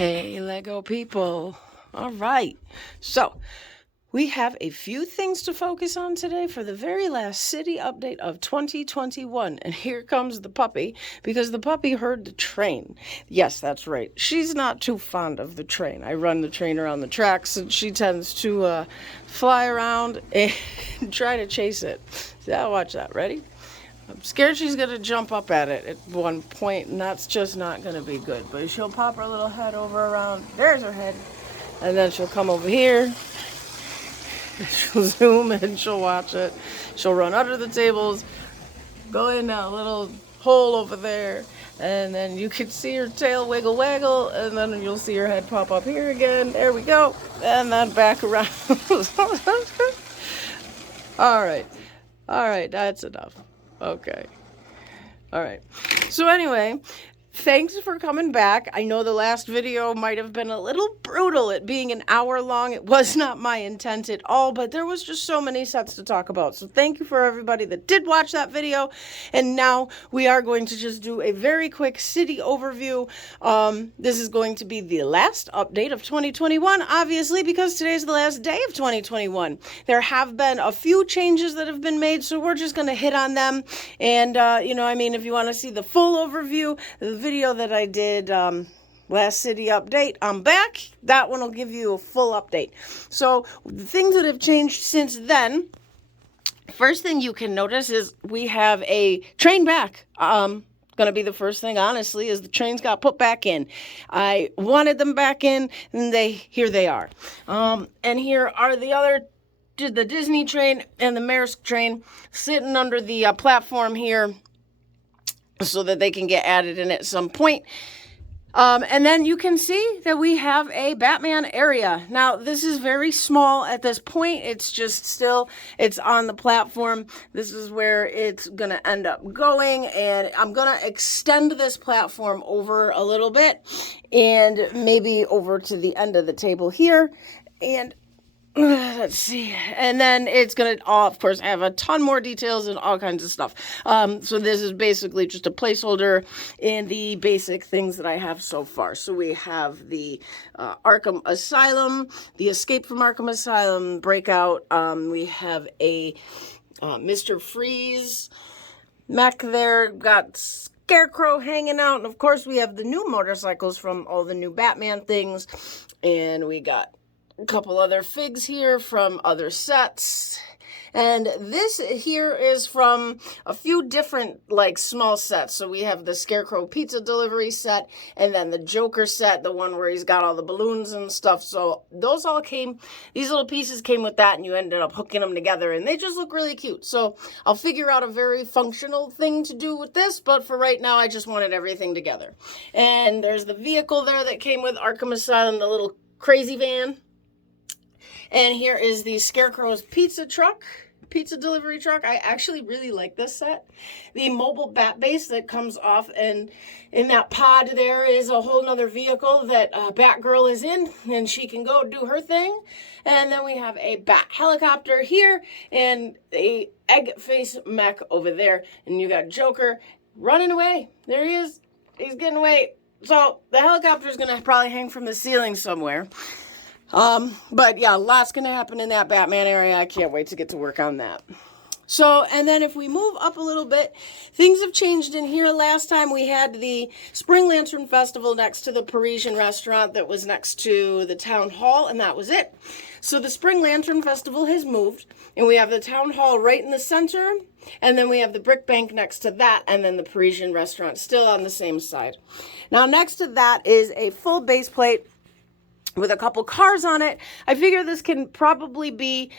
Hey, Lego people. All right. So, we have a few things to focus on today for the very last city update of 2021. And here comes the puppy, because the puppy heard the train. Yes, that's right. She's not too fond of the train. I run the train around the tracks, and she tends to fly around and try to chase it. So, watch that. Ready? I'm scared she's going to jump up at it at one point, and that's just not going to be good. But she'll pop her little head over around. There's her head. And then she'll come over here. She'll zoom and she'll watch it. She'll run under the tables, go in that little hole over there, and then you can see her tail wiggle waggle, and then you'll see her head pop up here again. There we go. And then back around. All right, that's enough. Okay. All right. So anyway, thanks for coming back. I know the last video might have been a little brutal, it being an hour long. It was not my intent at all, but there was just so many sets to talk about. So thank you for everybody that did watch that video. And now we are going to just do a very quick city overview. This is going to be the last update of 2021, obviously, because today's the last day of 2021. There have been a few changes that have been made, so we're just going to hit on them. And, if you want to see the full overview, the video that I did last city update, I'm back. That one will give you a full update. So the things that have changed since then, first thing you can notice is we have a train back. Going to be the first thing, honestly, is the trains got put back in. I wanted them back in, and here they are. And here are the Disney train and the Maersk train sitting under the platform here, so that they can get added in at some point. And then you can see that we have a Batman area. Now, this is very small at this point. It's just it's on the platform. This is where it's going to end up going. And I'm going to extend this platform over a little bit and maybe over to the end of the table here. And let's see. And then it's going to, of course, have a ton more details and all kinds of stuff. So this is basically just a placeholder in the basic things that I have so far. So we have the Arkham Asylum, the Escape from Arkham Asylum breakout. We have a Mr. Freeze mech there. Got Scarecrow hanging out. And, of course, we have the new motorcycles from all the new Batman things. And we got a couple other figs here from other sets. And this here is from a few different, small sets. So we have the Scarecrow pizza delivery set, and then the Joker set, the one where he's got all the balloons and stuff. So those all these little pieces came with that, and you ended up hooking them together, and they just look really cute. So I'll figure out a very functional thing to do with this, but for right now, I just wanted everything together. And there's the vehicle there that came with Arkham Asylum, the little crazy van. And here is the Scarecrow's pizza delivery truck. I actually really like this set. The mobile bat base that comes off, and in that pod there is a whole nother vehicle that Batgirl is in, and she can go do her thing. And then we have a bat helicopter here and a egg face mech over there. And you got Joker running away. There he is. He's getting away. So the helicopter is going to probably hang from the ceiling somewhere. But yeah, lots going to happen in that Batman area. I can't wait to get to work on that. So, and then if we move up a little bit, things have changed in here. Last time we had the Spring Lantern Festival next to the Parisian restaurant that was next to the town hall, and that was it. So the Spring Lantern Festival has moved, and we have the town hall right in the center, and then we have the Brick Bank next to that, and then the Parisian restaurant still on the same side. Now, next to that is a full base plate with a couple cars on it. I figure this can probably be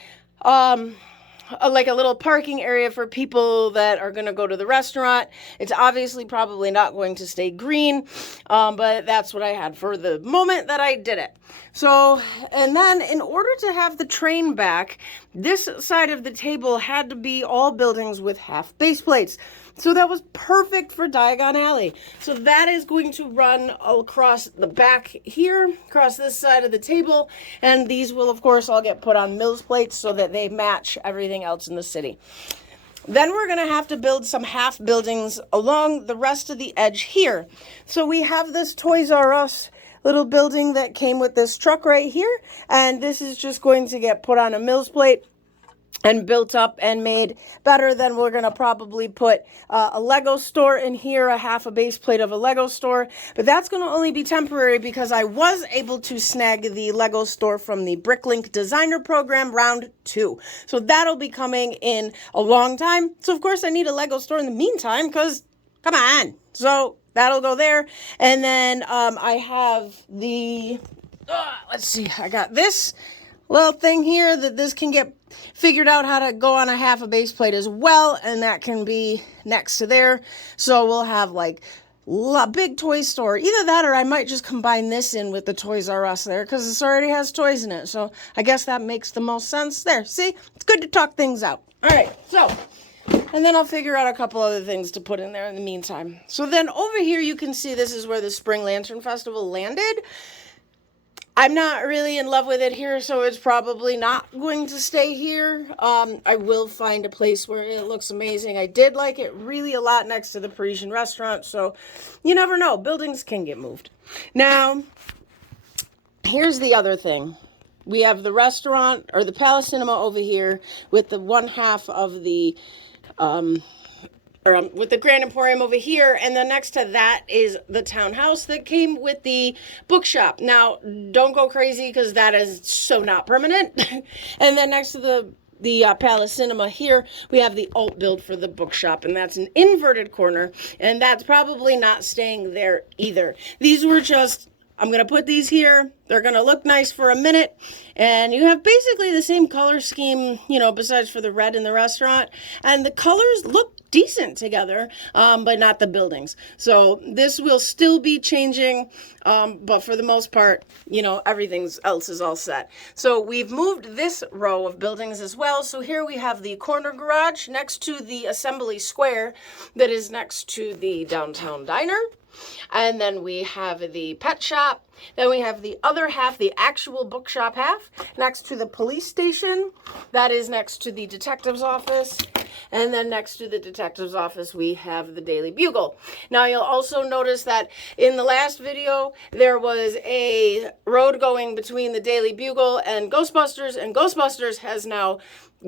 like a little parking area for people that are going to go to the restaurant. It's obviously probably not going to stay green, but that's what I had for the moment that I did it. So, and then in order to have the train back, this side of the table had to be all buildings with half base plates. So that was perfect for Diagon Alley. So that is going to run across the back here, across this side of the table. And these will, of course, all get put on Mills plates so that they match everything else in the city. Then we're going to have to build some half buildings along the rest of the edge here. So we have this Toys R Us little building that came with this truck right here. And this is just going to get put on a Mills plate and built up and made better. Then we're going to probably put a Lego store in here, a half a base plate of a Lego store. But that's going to only be temporary because I was able to snag the Lego store from the Bricklink Designer Program round 2. So that'll be coming in a long time. So of course I need a Lego store in the meantime because, come on. So that'll go there. And then I have the, let's see, I got this little thing here that this can get figured out how to go on a half a base plate as well, and that can be next to there. So we'll have like a big toy store. Either that or I might just combine this in with the Toys R Us there because this already has toys in it. So I guess that makes the most sense there. See, it's good to talk things out. All right, so, and then I'll figure out a couple other things to put in there in the meantime. So then over here you can see this is where the Spring Lantern Festival landed. I'm not really in love with it here, so it's probably not going to stay here. I will find a place where it looks amazing. I did like it really a lot next to the Parisian restaurant, so you never know. Buildings can get moved. Now, here's the other thing. We have the restaurant, or the Palace Cinema over here, with the one half of the with the Grand Emporium over here, and then next to that is the townhouse that came with the bookshop. Now, don't go crazy because that is so not permanent. And then next to the Palace Cinema here, we have the alt build for the bookshop, and that's an inverted corner, and that's probably not staying there either. These were just, I'm going to put these here. They're going to look nice for a minute. And you have basically the same color scheme, you know, besides for the red in the restaurant. And the colors look decent together, but not the buildings. So this will still be changing, but for the most part, you know, everything else is all set. So we've moved this row of buildings as well. So here we have the corner garage next to the assembly square that is next to the downtown diner. And then we have the pet shop. Then we have the other half, the actual bookshop half, next to the police station. That is next to the detective's office. And then next to the detective's office, we have the Daily Bugle. Now, you'll also notice that in the last video, there was a road going between the Daily Bugle and Ghostbusters has now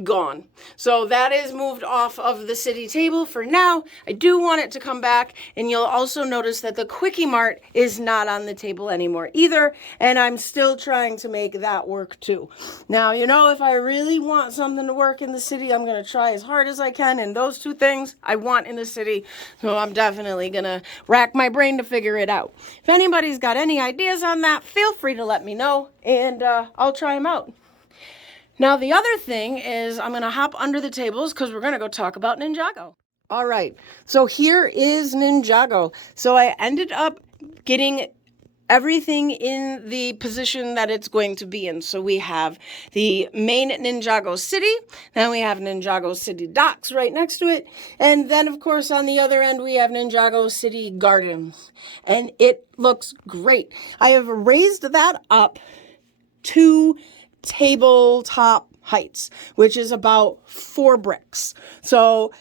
gone. So that is moved off of the city table for now. I do want it to come back, and you'll also notice that the Quickie Mart is not on the table anymore either, and I'm still trying to make that work too. Now, you know, if I really want something to work in the city, I'm going to try as hard as I can, and those two things I want in the city, so I'm definitely going to rack my brain to figure it out. If anybody's got any ideas on that, feel free to let me know, and I'll try them out. Now, the other thing is I'm going to hop under the tables because we're going to go talk about Ninjago. All right, so here is Ninjago. So I ended up getting everything in the position that it's going to be in. So we have the main Ninjago City, then we have Ninjago City Docks right next to it, and then, of course, on the other end, we have Ninjago City Gardens, and it looks great. I have raised that up to tabletop heights, which is about 4 bricks. So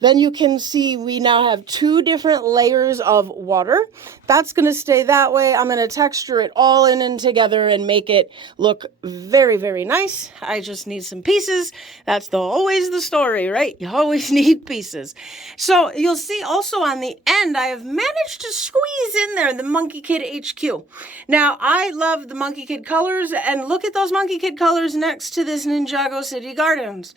then you can see we now have 2 different layers of water. That's going to stay that way. I'm going to texture it all in and together and make it look very, very nice. I just need some pieces. That's always the story, right? You always need pieces. So you'll see also on the end, I have managed to squeeze in there the Monkey Kid HQ. Now, I love the Monkey Kid colors, and look at those Monkey Kid colors next to this Ninjago City Gardens.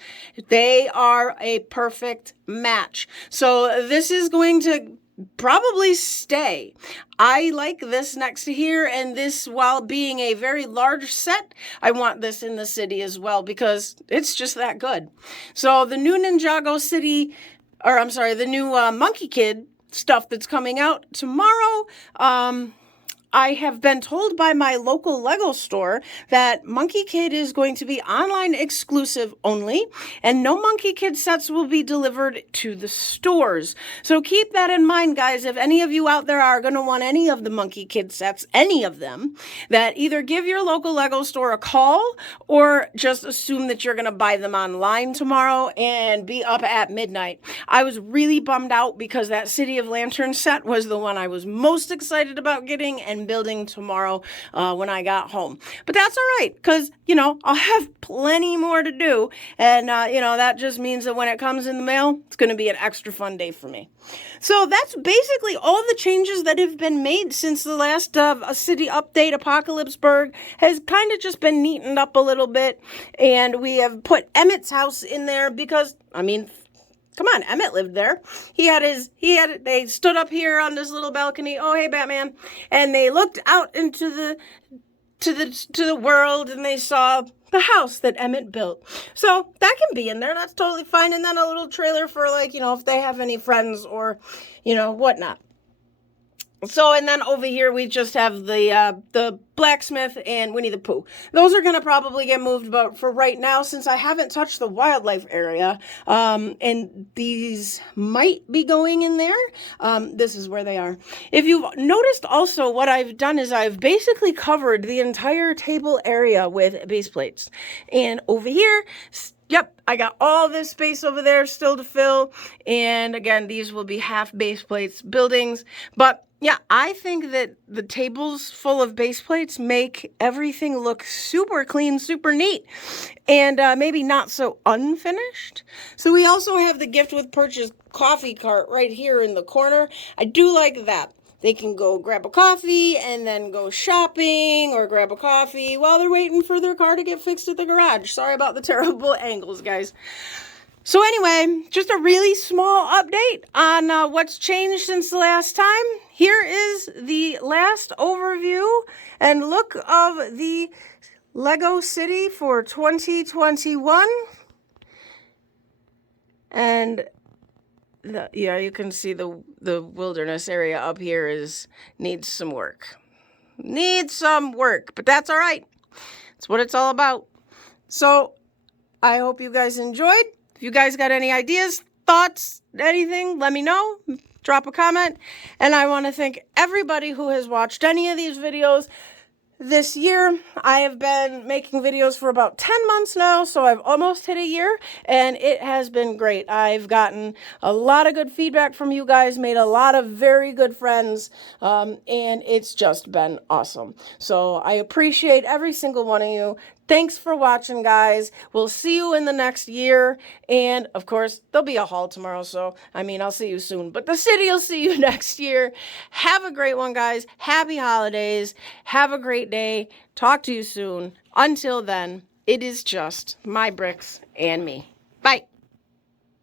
They are a perfect match. So this is going to probably stay. I like this next to here, and this, while being a very large set, I want this in the city as well because it's just that good. So the new Ninjago City, or I'm sorry, the new Monkey Kid stuff that's coming out tomorrow, I have been told by my local Lego store that Monkey Kid is going to be online exclusive only, and no Monkey Kid sets will be delivered to the stores. So keep that in mind, guys. If any of you out there are going to want any of the Monkey Kid sets, any of them, that either give your local Lego store a call or just assume that you're going to buy them online tomorrow and be up at midnight. I was really bummed out because that City of Lanterns set was the one I was most excited about getting, and I'm building tomorrow when I got home. But that's all right, because, you know, I'll have plenty more to do. And, you know, that just means that when it comes in the mail, it's going to be an extra fun day for me. So that's basically all the changes that have been made since the last city update. Apocalypseburg has kind of just been neatened up a little bit. And we have put Emmett's house in there because, I mean, come on, Emmett lived there. They stood up here on this little balcony. Oh, hey, Batman. And they looked out into the world, and they saw the house that Emmett built. So that can be in there. That's totally fine. And then a little trailer for, like, you know, if they have any friends or, you know, whatnot. So, and then over here, we just have the blacksmith and Winnie the Pooh. Those are going to probably get moved, but for right now, since I haven't touched the wildlife area, and these might be going in there, this is where they are. If you've noticed also, what I've done is I've basically covered the entire table area with base plates. And over here, yep, I got all this space over there still to fill. And again, these will be half base plates buildings, but yeah, I think that the tables full of base plates make everything look super clean, super neat, and maybe not so unfinished. So we also have the gift with purchase coffee cart right here in the corner. I do like that. They can go grab a coffee and then go shopping or grab a coffee while they're waiting for their car to get fixed at the garage. Sorry about the terrible angles, guys. So anyway, just a really small update on what's changed since the last time. Here is the last overview and look of the Lego City for 2021. And yeah, you can see the wilderness area up here needs some work. Needs some work, but that's all right. That's what it's all about. So I hope you guys enjoyed. If you guys got any ideas, thoughts, anything, let me know. Drop a comment. And I want to thank everybody who has watched any of these videos this year. I have been making videos for about 10 months now, so I've almost hit a year, and it has been great. I've gotten a lot of good feedback from you guys, made a lot of very good friends, and it's just been awesome. So I appreciate every single one of you. Thanks for watching, guys. We'll see you in the next year. And, of course, there'll be a haul tomorrow, so, I mean, I'll see you soon. But the city will see you next year. Have a great one, guys. Happy holidays. Have a great day. Talk to you soon. Until then, it is just my bricks and me. Bye.